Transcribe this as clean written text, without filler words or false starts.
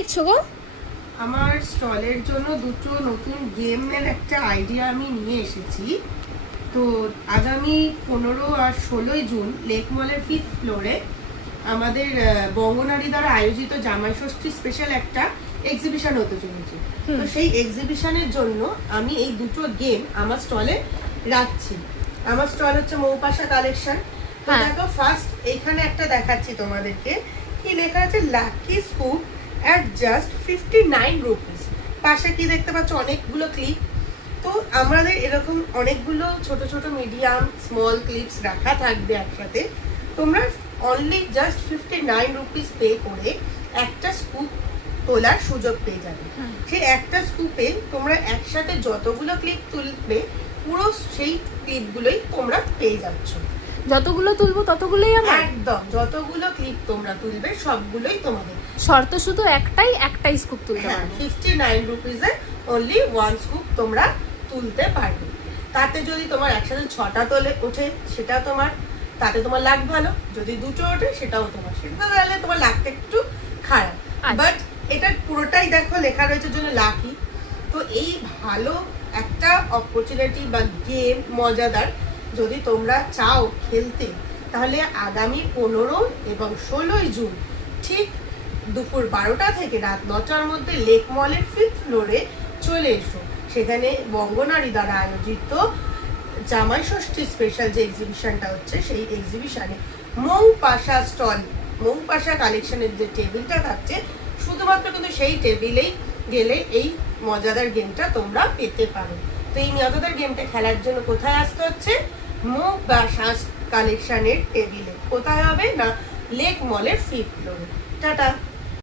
দেখছো গো? আমার স্টলের জন্য দুটো নতুন গেমের একটা আইডিয়া আমি নিয়ে এসেছি। তো আগামী 15 আর 16 জুন লেক মলের 5th ফ্লোরে আমাদের বঙ্গনারী দ্বারা আয়োজিত জামাই ষষ্ঠী স্পেশাল একটা এক্সিবিশন হতে চলেছে। তো সেই এক্সিবিশনের জন্য আমি এই দুটো গেম আমার স্টলে রাখছি। আমার স্টল হচ্ছে মৌপাশা কালেকশন। তো দেখো, ফার্স্ট এখানে একটা দেখাচ্ছি তোমাদেরকে, কি লেখা আছে, lucky scoop at just 59 rupees। পাশে কি দেখতে পাচ্ছ, অনেকগুলো ক্লিপ। তো আমাদের এরকম অনেকগুলো ছোট ছোট মিডিয়াম স্মল ক্লিপস রাখা থাকবে একসাথে। তোমরা অনলি জাস্ট 59 রুপিস পে করে একটা স্কুপ তোলার সুযোগ পেয়ে যাবে। সেই একটা স্কুপে তোমরা একসাথে যতগুলো ক্লিপ তুলবে, পুরো সেই ক্লিপগুলোই তোমরা পেয়ে যাচ্ছ। যতগুলো তুলবো ততগুলোই আমার? একদম, যতগুলো ক্লিপ তোমরা তুলবে সবগুলোই তোমাদের। শর্ত শুধু একটাই স্কুপ তুলতে পারবে। 59 রুপিসে অনলি ওয়ান স্কুপ তোমরা তুলতে পারবে। তাতে যদি তোমার একসাথে 6টা তোলে ওঠে সেটা তোমার, তাতে তোমার লাখ ভালো। যদি দুটো ওঠে সেটাও তোমার, সেটা তাহলে তোমার লাখটা একটু খারাপ। বাট এটা পুরোটাই দেখো লেখা রয়েছে জন্য লাকি। তো এই ভালো একটা অপরচুনিটি বা গেম মজাদার যদি তোমরা চাও খেলতে, তাহলে আগামী 15 এবং 16 জুন ঠিক দুপুর 12টা থেকে রাত 9টার মধ্যে লেক মলের 5th ফ্লোরে চলে এসো। সেখানে বঙ্গনারী দ্বারা আয়োজিত জামাই ষষ্ঠী স্পেশাল যে এক্সিবিশনটা হচ্ছে, সেই এক্সিবিশনে মৌপাশা স্টল, মৌপাশা কালেকশনের যে টেবিলটা থাকছে, শুধুমাত্র কিন্তু সেই টেবিলেই গেলে এই মজাদার গেমটা তোমরা পেতে পারো। তো এই মজাদার গেমটা খেলার জন্য কোথায় আসতে হচ্ছে? মৌপাশা কালেকশনের টেবিলে। কোথায় হবে না, লেক মলের 5th ফ্লোরে। টাটা।